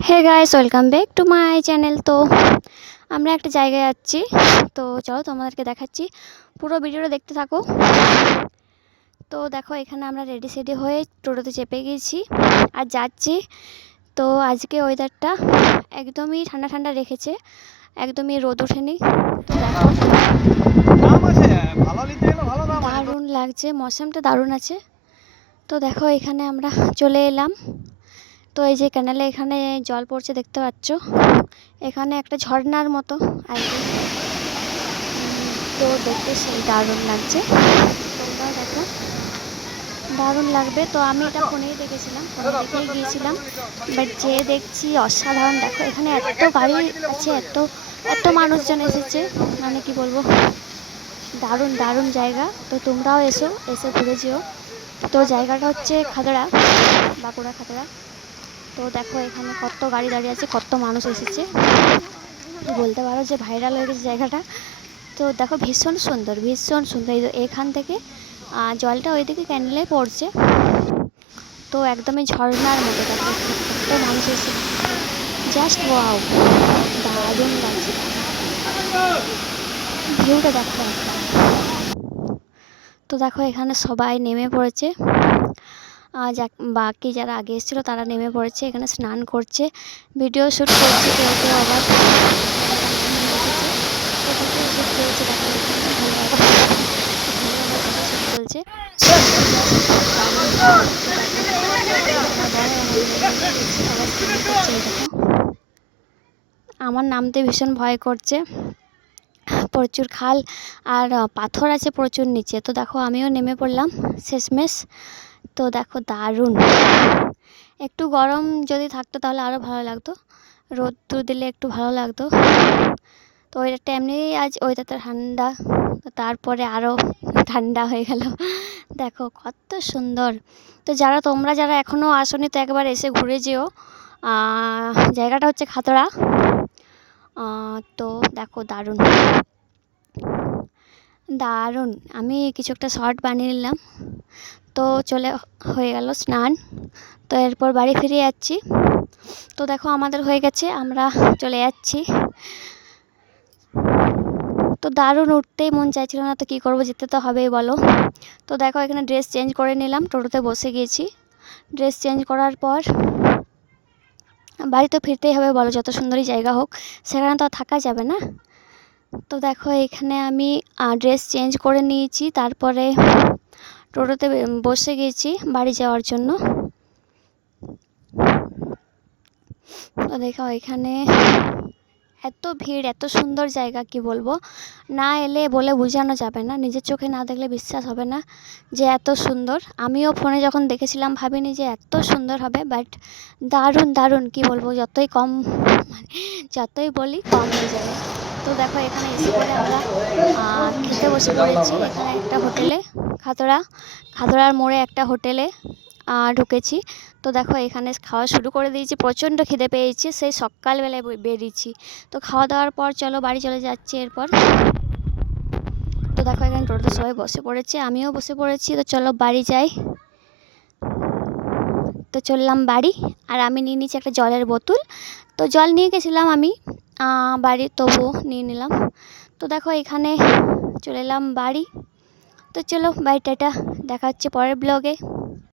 Hey guys, welcome back to my channel. তো আমরা একটা জায়গায় যাচ্ছি, তো চলো তোমাদেরকে দেখাচ্ছি, পুরো ভিডিওটা দেখতে থাকো। তো দেখো, এখানে আমরা রেডি সেডি হয়ে টোটোতে চেপে গিয়েছি আর যাচ্ছি। তো আজকে ওয়েদারটা একদমই ঠান্ডা ঠান্ডা রেখেছে, একদমই রোদ ওঠেনি। তো দেখো দারুণ লাগছে, মৌসুমটা দারুণ আছে। তো দেখো এখানে আমরা চলে এলাম। তো এই যে ক্যানেলে এখানে জল পড়ছে দেখতে পাচ্ছ, এখানে একটা ঝর্ণার মতো আর কি। তো দেখতে সেই দারুণ লাগছে, তোমরাও দেখো দারুণ লাগবে। তো আমি এটা ফোনেই দেখেছিলাম, ফোনে দেখেই গিয়েছিলাম, বাট যে দেখছি অসাধারণ। দেখো এখানে এত গাড়ি আছে, এত এত মানুষজন এসেছে, মানে কি বলবো, দারুণ দারুণ জায়গা। তো তোমরাও এসে ঘুরে যেও। তো জায়গাটা হচ্ছে খাতড়া, বাঁকুড়া খাতড়া। তো দেখো এখানে কত গাড়ি দাঁড়িয়ে আছে, কত মানুষ এসেছে, বলতে পারো যে ভাইরাল হয়ে গেছে জায়গাটা। তো দেখো ভীষণ সুন্দর, ভীষণ সুন্দর। এখান থেকে জলটা ওইদিকে ক্যানেলে পড়ছে, তো একদমই ঝর্ণার মতো। দেখো কত মানুষ এসেছে, জাস্ট ওয়াও, দারুণ লাগছে ভিউটা দেখো একটা। তো দেখো এখানে সবাই নেমে পড়েছে, বাকি যারা আগে এসেছিলো তারা নেমে পড়েছে, এখানে স্নান করছে, ভিডিও শ্যুট করছে, কেউ কেউ আবার চলছে। আমার নামতে ভীষণ ভয় করছে, প্রচুর খাল আর পাথর আছে প্রচুর নিচে। তো দেখো আমিও নেমে পড়লাম শেষমেশ। তো দেখো দারুণ, একটু গরম যদি থাকতো তাহলে আরও ভালো লাগতো, রোদ্দুর দিলে একটু ভালো লাগতো। তো ওয়েদারটা এমনি আজ ওয়েদারটা ঠান্ডা, তারপরে আরও ঠান্ডা হয়ে গেল। দেখো কত সুন্দর। তো তোমরা যারা এখনও আসোনি, তো একবার এসে ঘুরে যেও। জায়গাটা হচ্ছে খাতড়া। তো দেখো দারুণ দারুণ। আমি কিছু একটা শর্ট বানিয়ে নিলাম, তো হয়ে গেল স্নান। তো এরপর বাড়ি ফিরে যাচ্ছি। তো দেখো আমাদের হয়ে গেছে, আমরা চলে যাচ্ছি। তো দারুণ, উঠতেই মন চাইছিল না, তো কী করবো, যেতে তো হবেই বলো। তো দেখো এখানে ড্রেস চেঞ্জ করে নিলাম, টোটোতে বসে গিয়েছি। ড্রেস চেঞ্জ করার পর বাড়ি তো ফিরতেই হবে বলো, যত সুন্দরই জায়গা হোক সেখানে তো আর থাকা যাবে না। তো দেখো এখানে আমি ড্রেস চেঞ্জ করে নিয়েছি, তারপরে টোটোতে বসে গেছি বাড়ি যাওয়ার জন্য। তো দেখো এখানে এত ভিড়, এত সুন্দর জায়গা, কি বলবো, না এলে বলে বোঝানো যাবে না, নিজের চোখে না দেখলে বিশ্বাস হবে না যে এত সুন্দর। আমিও ফোনে যখন দেখেছিলাম ভাবিনি যে এত সুন্দর হবে, বাট দারুণ দারুণ, কি বলবো, যতই বলি কম হয়ে যাবে। তো দেখো এখানে এসে পরে আমরা খেতে বসে পড়েছি, এখানে একটা হোটেলে, খাতড়ার মোড়ে একটা হোটেলে ঢুকেছি। তো দেখো এখানে খাওয়া শুরু করে দিয়েছি, প্রচণ্ড খিদে পেয়েছি, সেই সকালবেলায় বেরিয়েছি। তো খাওয়া দাওয়ার পর চলো বাড়ি চলে যাচ্ছি এরপর। তো দেখো এখানে টোটোতে সবাই বসে পড়েছে, আমিও বসে পড়েছি। তো চলো বাড়ি যাই। তো চললাম বাড়ি, আর আমি নিয়ে নিয়েছি একটা জলের বোতল। তো জল নিয়ে গেছিলাম আমি বাড়ি, তবুও নিয়ে নিলাম। তো দেখো এখানে চলে এলাম বাড়ি। তো চলো বাই, টাটা, দেখা হচ্ছে পরের ব্লগে।